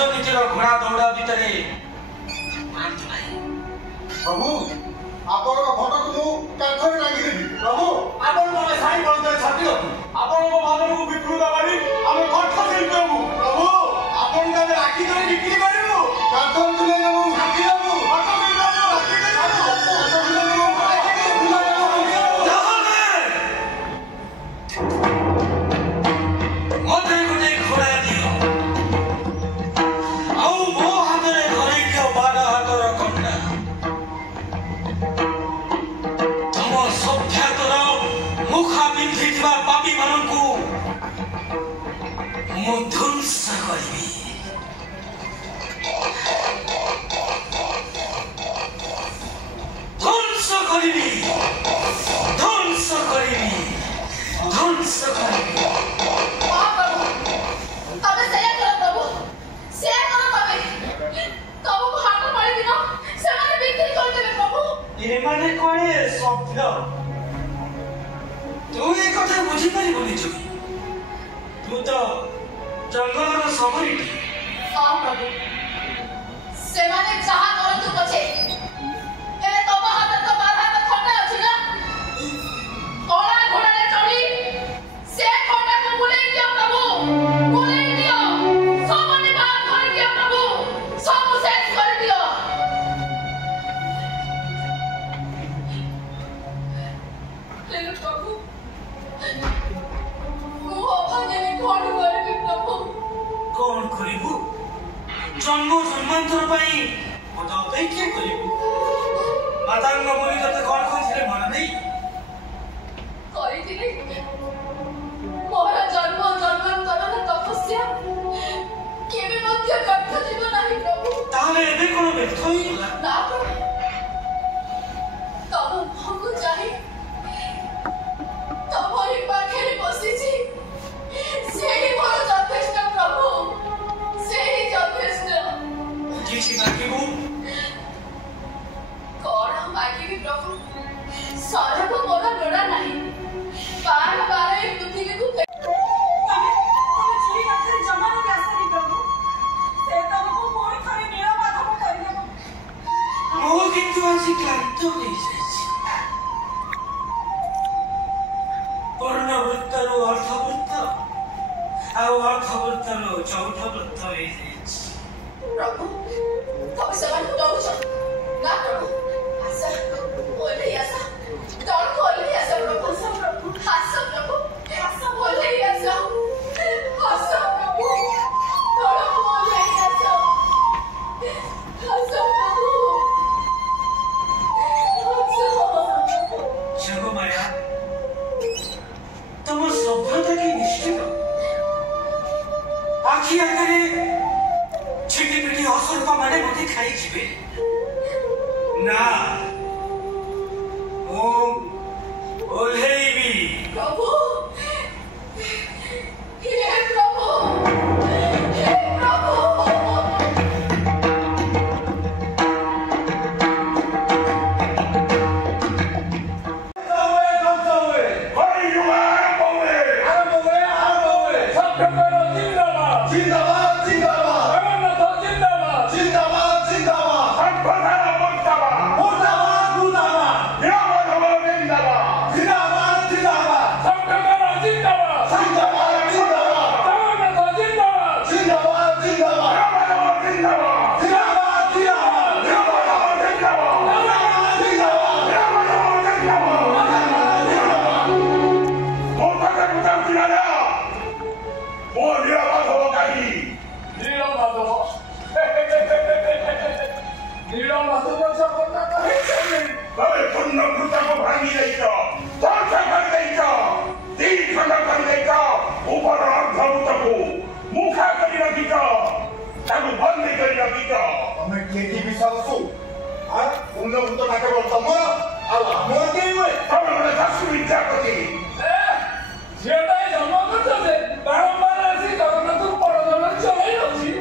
राजनीतिर घोड़ा दौड़ा भितर प्रभु आपण भटक मु काठरे लागिदेबी प्रभु आपण मने साई बंदे छाती आपण मन को विकृत करी हम कठ शिल्पी प्रभु आपण का राखी करे बिक्री करू काठ तुले नेबू छाती देबू जंगल सबरी प्रभु से माने जहा करतु पछे एले तब हाथ तो बाधा तो खटा अछि ना कोला घोड़ा रे चढ़ी से खटा को बुले दियो प्रभु बुले दियो सब ने बात कर दियो प्रभु सब शेष कर दियो ले प्रभु कौन करिबु जन्म जन्मांतर पई मत अपेक्षा करिबु मातांग मुनि तते कौन कहिले मन नै कहिथिले मोर जन्म जन्मांतर तपस्या केबे मध्य व्यर्थ जीव नाही प्रभु ताले एबे कोन व्यर्थ होइला ना तब भगु चाहि तबरी पाखेरे बसिछि सेही मोर यथेष्ट प्रभु सेही यथेष्ट किछि मागिबु कोन मागिबी प्रभु सरब मोर लोड़ा नाही बार बार ए पृथ्वी को तमे चुरी पाखरे जमा न आसनी प्रभु से तमको मोर थरे नीला माधव करियो मो किंतु आसी क्लांत होई जाछि पूर्ण वृत्तरो अर्थवृत्त आउ अर्थवृत्तरो चौथ वृत्त होई जाछि प्रभु तब सवाल को जाउछ ना प्रभु आशा बोले आशा डर बोले आशा प्रभु सब प्रभु आशा प्रभु आशा बोले आशा आशा प्रभु डर बोले आशा आशा प्रभु जगो माया तुम सभ्यता की निश्चित आखि आगे छिटी पिटी असुरपा माने मते खाई जिबे ना ओल्हेबी प्रभु हे प्रभु हे प्रभु जिंदाबाद କେହି ବିଶ୍ୱାସ ଉନ୍ନତ ତାକେ ବଳ ତମର ଆଉ ଆମର କେହି ହୁଏ ତମେ ଗୋଟେ ଶାଶୁ ବିଦ୍ୟା କରି ଝିଅଟା ଜନ୍ମ କରୁଛନ୍ତି ବାରମ୍ବାର ଆସି ଜଗନ୍ନାଥଙ୍କୁ ପରଦଳରେ ଚଳେଇ ରହୁଛି।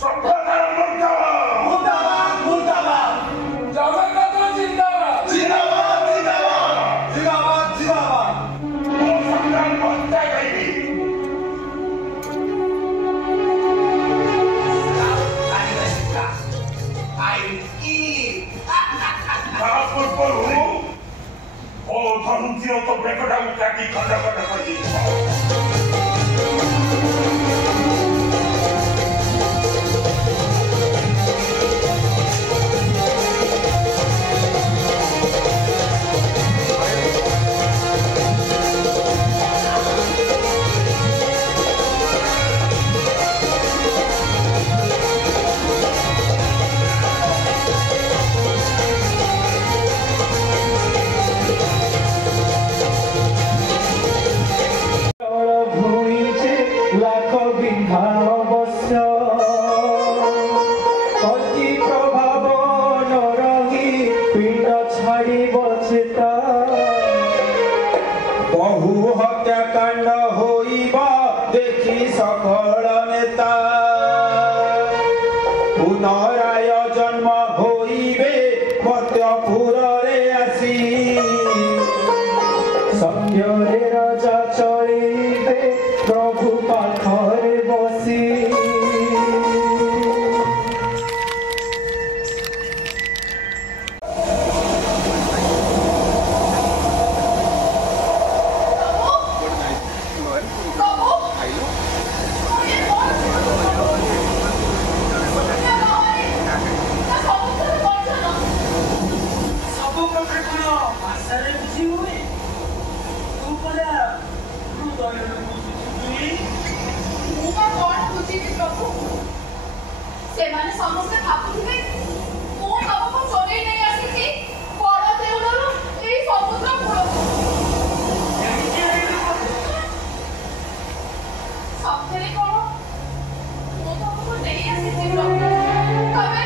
ସଭ୍ୟତାର ମୁର୍ଦାବାଦ ମୁର୍ଦାବାଦ ଜଗନ୍ନାଥ ଜିନ୍ଦାବାଦ ଜିନ୍ଦାବାଦ ଜିନ୍ଦାବାଦ ଜିନ୍ଦାବାଦ ଜିନ୍ଦାବାଦ ମୋ ସନ୍ତାନ ବଞ୍ଚା ଗଈ ପୂର୍ବରୁ ଓ ଧନୁଥିର ତ ବେକଟାକୁ କାଟି ଖଣ୍ଡ ଖଣ୍ଡ କରିଦେଇଥିବ। बहु हत्याकांड होइबा देखि सकल नेता पुनराय जन्म होइबे मत्यपुर रे आसी सत्य रे राजा चलिबे प्रभु पाखरे बसी ସେମାନେ ସମସ୍ତେ ଭାବୁଥିବେ ମୁଁ ତମକୁ ଚୋରେଇ ନେଇ ଆସିଛି ବଡ଼ ଦେଉଳରୁ ଏଇ ସମୁଦ୍ର କୂଳକୁ। ସତରେ କଣ ମୁଁ ତମକୁ ନେଇ ଆସିଛି ପ୍ରଭୁ ତମେ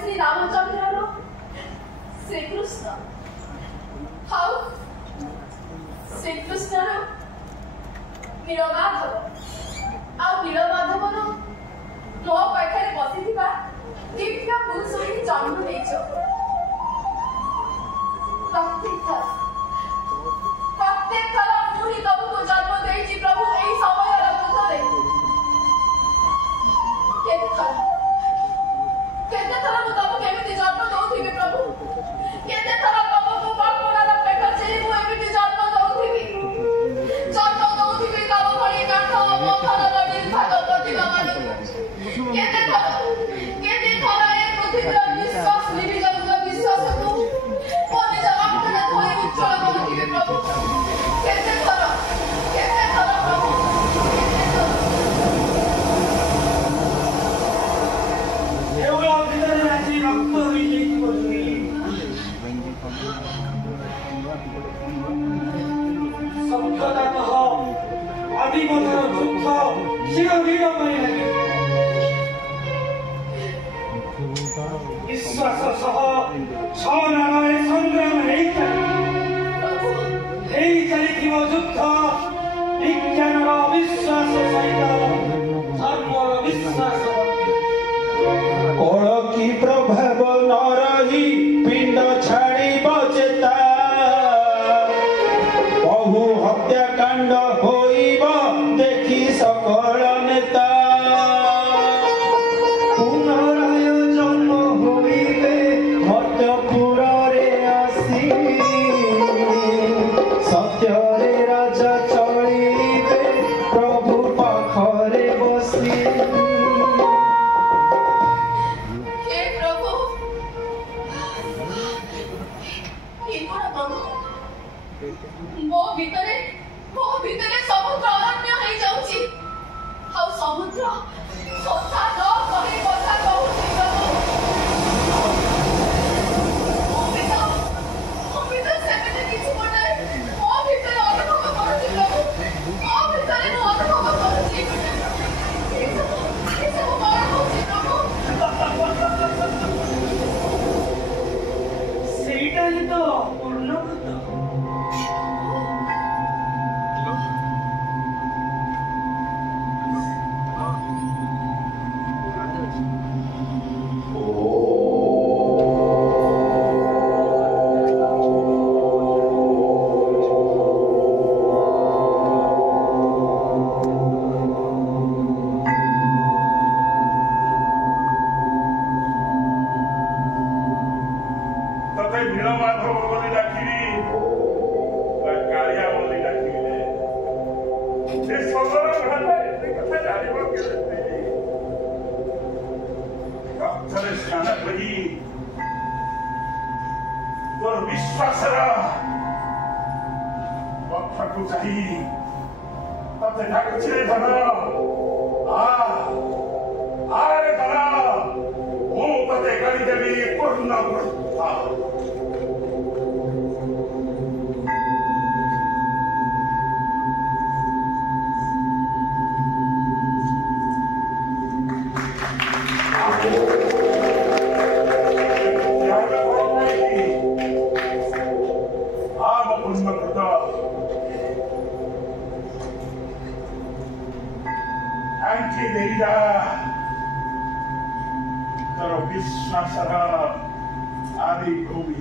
श्री रामचंद्र श्रीकृष्ण हाउ श्रीकृष्ण नीलमाधव आ नीलमाधव मो पाखे बसी केमिका पुरुष ही जन्म नहीं प्रत्येक थर मुझे तुमको जन्म दे प्रभु यही समय मुहूर्त केते थर मु तुमको केमिति जन्म दउथिबि प्रभु केते थर तुमको कल्पनार पेट छेली मु एमिति जन्म दउथिबि तब भली काठ पत्थर बडी भाग प्रतिभा माने केते थर ए पृथ्वीर विश्वास लिबि जाउगा विश्वास को कोनी जवाब करे थोड़ी उच्चल दउथिबि प्रभु केते थर प्रभु विश्वास सह छनागारे संग्राम चलिथिब युद्ध विज्ञान विश्वास सहित धर्म विश्वास कलकी प्रभाव न रही पिंड छाड़ी बचेता बहु हत्याकांड होइब ସମୁଦ୍ର କଥା ନ କହି କଥା କହୁଛି ପ୍ରଭୁ। ମୁଁ ବି ତ ସେମିତି କିଛି ଗୋଟେ ମୋ ଭିତରେ ଅନୁଭବ କରୁଛି ପ୍ରଭୁ। ମୋ ଭିତରେ ମୁଁ ଅନୁଭବ କରୁଛି ଏସବୁ କଣ ହଉଛି ପ୍ରଭୁ? ସେଇଟା ହିଁ ତ ପୂର୍ଣ୍ଣବୃତ। Viశ్వాసర ఆది భూమి